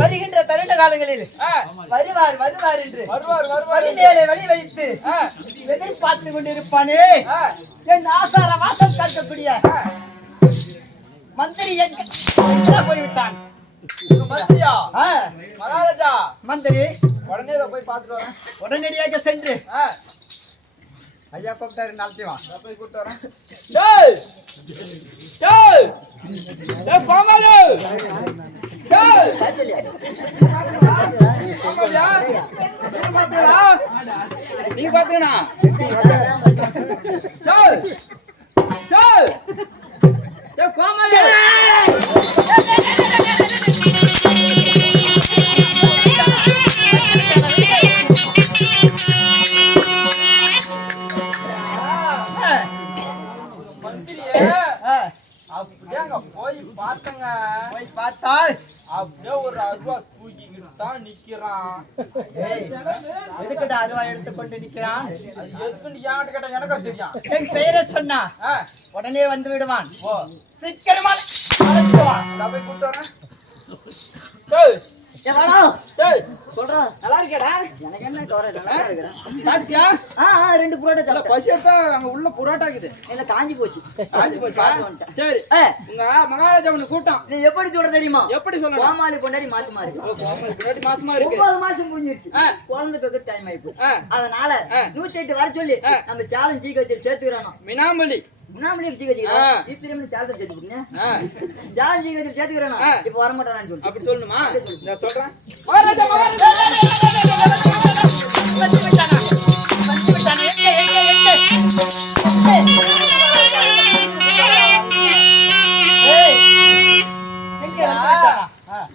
வருகின்ற தருண காலங்களில் வருவார் வருவார் என்று வழிமேலே வழி வைத்து எதிர்பார்த்து கொண்டிருப்பானே என் ஆசார வாசம் காக்கக்கூடிய மந்திரி எங்க போய்விட்டான். மகாராஜா மந்திரி உடனே போய் பார்த்துட்டு வரேன். உடனடியாக சென்று ஐயா கூப்பிட்டாரு நாளைக்கு வா போய் கூப்பிட்டு வரேன். டேய் டேய் டேய் கோமாளு டேய் நீ பாத்தீங்களா டேய் டேய் டேய் கோமாளு அப்படியே அங்க போய் பார்த்தங்க. போய் பார்த்தால் அப்படியே ஒரு அருவா தூக்கிக்கிட்டு தான் நிக்கிறான். எதுக்கிட்ட அருவா எடுத்துக்கொண்டு நிக்கிறான்? அது எதுக்குன்னு யார்கிட்ட கேட்டா எனக்கா தெரியும். என் பெயரை சொன்னா உடனே வந்து விடுவான். ஓ சீக்கிரமா நான் போய் கூப்பிட்டு வரேன். டேய் டேய் சொல்றா நல்லா இருக்கேடா. எனக்கு என்ன குறை, நல்லா இருக்கிறேன். சாப்பிட்டியா? ரெண்டு புரோட்டா சாப்பிட்டேன். பசி எடுத்தா அங்க உள்ள புரோட்டா இருக்குது. இல்ல காஞ்சி போச்சு. காஞ்சி போச்சா? சரி உங்க மகாராஜா உன்னை கூட்டம். நீ எப்படி சொல்ற தெரியுமா? எப்படி சொல்லணும்? கோமாளி பொண்டாடி மாசமா இருக்கு. ஓ கோமாளி பொண்டாடி மாசமா இருக்கு. 9 மாசம் முடிஞ்சிருச்சு. குழந்தை பெக்க டைம் ஆயிப்போச்சு. அதனால 108 வர சொல்லி நம்ம சேலஞ்ச் ஜீக வச்சு சேர்த்துக்கறானோ. மினாமலி முன்னாமலே ஜீக வச்சுக்கலாம். இத்திரமே சேலஞ்ச் சேர்த்துக்கிங்க. சேலஞ்ச் ஜீக வச்சு சேர்த்துக்கறானோ. இப்போ வர மாட்டானான்னு சொல்லு. அப்படி சொல்லணுமா? நான் சொல்றேன். மகாராஜா வந்து விட்டானா?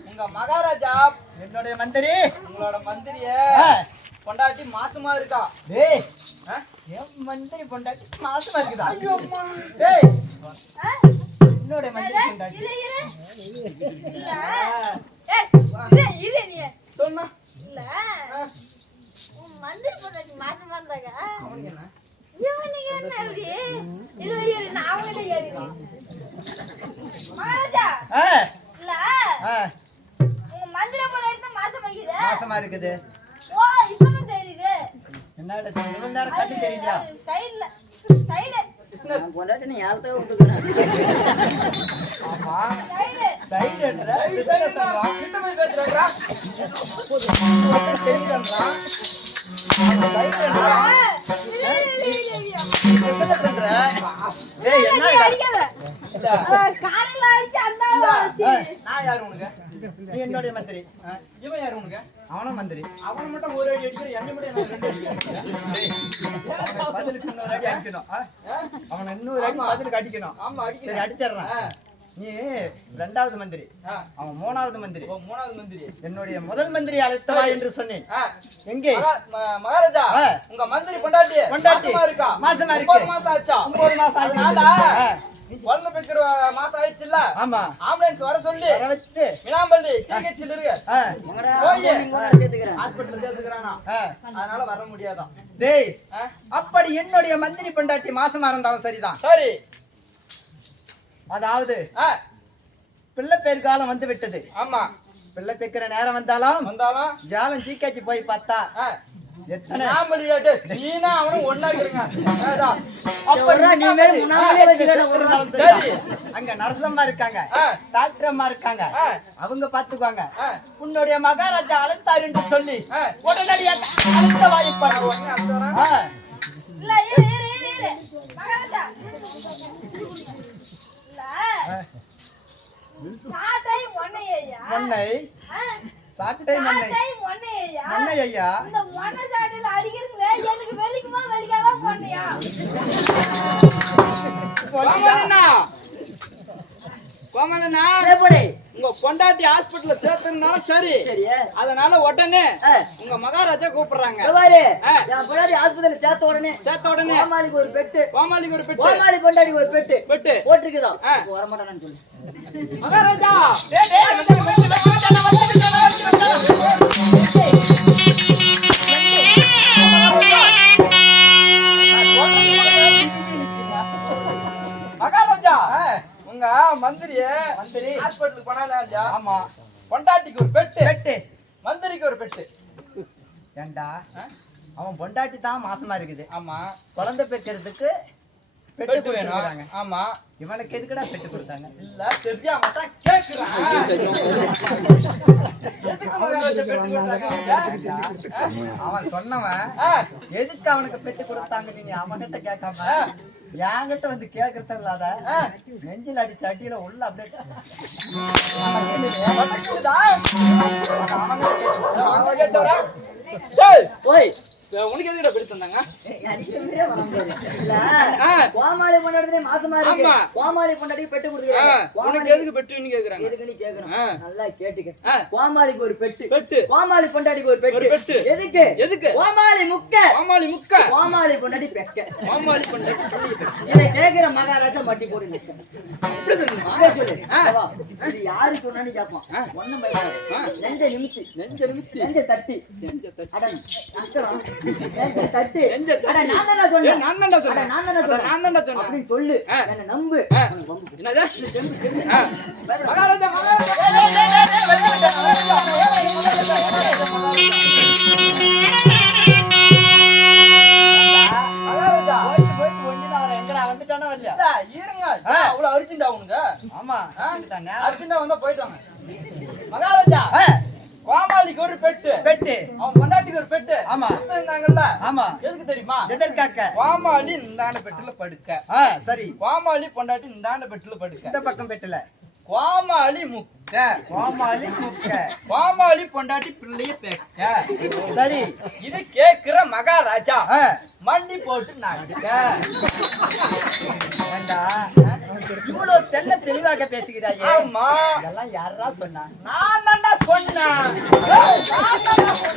உங்க மகாராஜா என்னுடைய மந்திரி உங்களோட மந்திரிய பொண்டாட்டி மாசமா இருக்கா. டேய் என் மந்திரி பொண்டாட்டி மாசமா இருக்குதா? டேய் என்னோட மந்திரி பொண்டாட்டி சொன்னா மந்திரி பொண்டாட்டி மாசமா இருந்தாங்க. இவனுக்கு என்ன அப்படி? இல்ல நான் அவங்கிட்ட கேட்கிறேன். மகாராஜா இல்ல உங்க மந்திரி பொண்டாட்டி மாசமா இருக்குது. மாசமா இருக்குது. ஓ இப்பதான் தெரியுது. என்னடா இவ்வளவு நேரம் கண்ணு தெரியலையா? ஸ்டைல்ல ஸ்டைல் பொண்டாட்டி நீ யார்கிட்ட வந்துக்கறான்? ஆமா ஸ்டைல் சைடுன்றா பிசினஸ் பண்றா. கிட்ட போய் பேசுறா. தெரியுதுன்றா. சைடுன்றா. பிசினஸ் பண்றா. ஏய் என்ன காலையில அடிச்சு அந்த அடிச்சு. நான் யாரு உனக்கு? நீ என்னோட மந்திரி. இவன் யாரு உனக்கு? அவனும் மந்திரி. அவனை மட்டும் ஒரு அடி அடிக்கிற, என்னை மட்டும் நான் 2 அடிக்கிறேன். பதிலுக்கு இன்னொரு அடி அடிக்கணும். அவனை இன்னொரு அடி பதிலுக்கு அடிக்கணும். ஆமா சரி அடிக்கிறேன். அடிச்சிடுறான். நீ 2வது மந்திரி, அவன் 3வது மந்திரி. 3வது மந்திரி. என்னுடைய முதல் மந்திரி அழைத்தவா என்று சொன்னேன். எங்கே? மகாராஜா உங்க மந்திரி பொண்டாட்டி மாசமா இருக்கா. மாசமா இருக்கு. 9 மாசம் ஆச்சா? 9 மாசம் அதனால ஆச்சு. குழந்தை பெக்கிற மாசம் ஆயிடுச்சுல்ல. ஆமா ஆம்புலன்ஸ் வர சொல்லி வர வச்சு மினாம்பள்ளி சிகிச்சையில் இருக்கு. போய் சேர்த்துக்கறேன். ஹாஸ்பிடல்ல சேர்த்துக்கறானா. அதனால வர முடியாதான். டேய் அப்படி என்னுடைய மந்திரி பொண்டாட்டி மாசமா இருந்தாலும் சரிதான். சரி அதாவது பிள்ளை பேர் காலம் வந்து விட்டது. ஆமா பிள்ளை பெக்கிற நேரம் வந்தாலும் ஜாலம் ஜிகேஜி போய் பார்த்தா எத்தனை நீனா அவனும் ஒண்ணா இருக்கிறீங்க. அங்க நரசம்மா இருக்காங்க, டாக்டர் அம்மா இருக்காங்க, அவங்க பாத்துக்குவாங்க. உன்னுடைய மகாராஜா அழைத்தார் என்று சொல்லி உடனடியாக அழைத்த வாய்ப்பாடு. இல்ல இரு இரு இரு மகாராஜா இல்ல சாட்டை ஒண்ணையா மண்ணை சாட்டை மண்ணை ஒண்ணையா மண்ணை ஐயா இந்த மண்ணை சாட்டையில அடிக்கிறீங்களே எனக்கு வெளிக்குமா வெளிக்காதா பொண்ணையா கோமலனா உங்க பொண்டாட்டி ஹாஸ்பிடல்ல சேர்த்துனாலும் சரி. அதனால உடனே உங்க மகாராஜா கூப்பிடுறாங்க. ஹாஸ்பிடல்ல சேர்த்த உடனே கோமாளிக்கு ஒரு பெட்டு கோமாளி பொண்டாடி ஒரு பெட்டு போட்டிருக்குதான். வர மாட்டானு சொல்லு மகாராஜா. மகாராஜா உங்க மந்திரி ஹாஸ்பிடலுக்கு போனாங்க. ஆமா பொண்டாட்டிக்கு ஒரு பெட்டு மந்திரிக்கு ஒரு பெட்டு. ஏண்டா அவன் பொண்டாட்டி தான் மாசமா இருக்குது. ஆமா குழந்தை பெக்கிறதுக்கு பெட்டு வேணும். ஆமா இவனுக்கு எதுக்குடா பெட்டு கொடுத்தாங்க? இல்ல தெரியாம தான் கேக்குறான். மகாராஜா பெட்டு கொடுத்தாங்க? அவன் சொன்னவன் எதுக்கு அவனுக்கு பெட்டு கொடுத்தாங்க நீங்க அவன்கிட்ட கேட்காம என்கிட்ட வந்து கேட்கறது இல்லாத நெஞ்சில் அடிச்சு அடியில உள்ள அப்படியே அவன் கேட்டவரா? சரி, ஓய் உனக்கு எதுக்கிட்ட பெட்டு தந்தாங்க? கோமாளி பொண்டாடி மாசமா இருக்கு. ஆமா. கோமாளி பொண்டாடி பெட்டு கொடுக்குறாங்க. உனக்கு எதுக்கு பெட்டுன்னு கேக்குறாங்க? எதுக்குன்னு கேக்குறேன். ஆ. நல்லா கேட்டுக்க. ஆ. கோமாளிக்கு ஒரு பெட்டு. பெட்டு. கோமாளி பொண்டாடிக்கு ஒரு ஒரு பெட்டு. பெட்டு. எதுக்கு? எதுக்கு? கோமாளி முக்க. கோமாளி முக்க. கோமாளி பொண்டாடி பெக்க. கோமாளி பொண்டாட்டி சொல்லி பெட்டு. இதை கேக்குற மகாராஜா மட்டி போடு நிக்க. இப்படி சொல்லுமா? இதை சொல்லு. ஆ. வா. இது யாரு சொன்னான்னு கேட்பான். ஒண்ணும் பயப்படாத. நெஞ்ச நிமித்தி. நெஞ்ச நிமித்தி. நெஞ்ச தட்டி. நெஞ்ச தட்டி. அட அக்கறம். நெஞ்ச தட்டி. நெஞ்ச தட்டி. அட நான் தானே சொன்னேன். நான் தான்டா சொன்னேன். அட நான் தானே சொன்னேன். நான் தான்டா சொன்னேன். அப்படின்னு சொல்லு. ஆ. என்ன நம்பு. ஆ. என்னது? ஆ. மகாராஜா, மகாராஜா. போயிட்டு ஒண்ணுல அவன் எங்கடா வந்துட்டானோ இல்லையா? இல்ல, இருங்க. அவ்வளவு அர்ஜென்டா உனக்கு? ஆமா அர்ஜென்டா வந்தா போயிட்டு வாங்க. மகாராஜா, கோமாளிக்கு ஒரு பெட்டு. பெட்டு அவன் பொண்டாட்டிக்கு ஒரு பெட்டு. ஆமா. கொடுத்திருந்தாங்கல்ல? ஆமா. எதுக்கு தெரியுமா? எதற்காக? கோமாளி இந்தாண்ட பெட்டுல படுக்க. சரி கோமாளி பொண்டாட்டி இந்தாண்ட பெட்டுல படுக்க. இந்த பக்கம் பெட்டுல கோமாளி முக்க. கோமாளி முக்க. கோமாளி பொண்டாட்டி பிள்ளைய பெக்க. சரி இது கேக்குற மகாராஜா ஆ. மண்டி போட்டு நடக்க. ஏண்டா இவ்வளவு தெல்ல தெளிவாக பேசுகிறாயே. ஆமா, இதெல்லாம் யாரா சொன்னா? நான் தான்டா சொன்னேன். ஏய், நான் தான்டா சொன்னேன்.